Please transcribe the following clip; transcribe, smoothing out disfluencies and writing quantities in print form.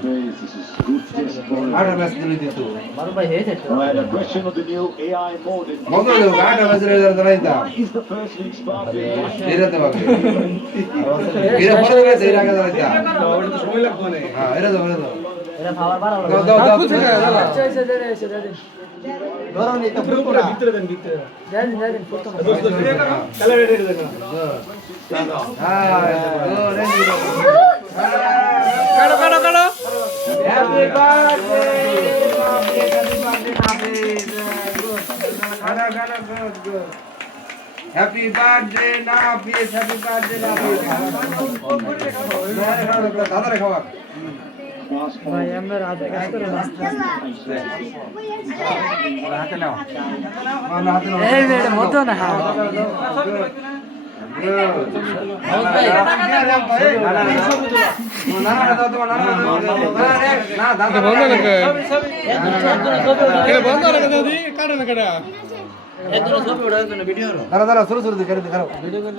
This is good test for him. আটা match দিলি দিত Right, a question of the new AI mode. মত দেব আটা ম্যাচ রে দাঁড়াইতা Why is the first league starting? এরা তো বাকি এরা বড় গেছে এরা আগে দাঁড়াইতা ওটা তো সময় লাগবে না হ্যাঁ এরা দাও এটা খাবার বার হলো দাও দাও কোথায় গেল ধরো নি তো ফুল পুরো ভিতরে দেন দেন দেন ফুল তো দোস্ত ভিডিও করো কালার রেডি দেন হ্যাঁ রেডি কাটো কাটো কাটো হ্যাপি বার্থডে হ্যাপি বার্থডে না প্লিজ হ্যাপি বার্থডে না দাদা রে খাওয়া ভাই আমরা রাতে কাজ করে হাতে নাও হাতে নাও এই মেয়ে মতো না দাঁড়া শুরু শুরু করে দেখাও ভিডিও করে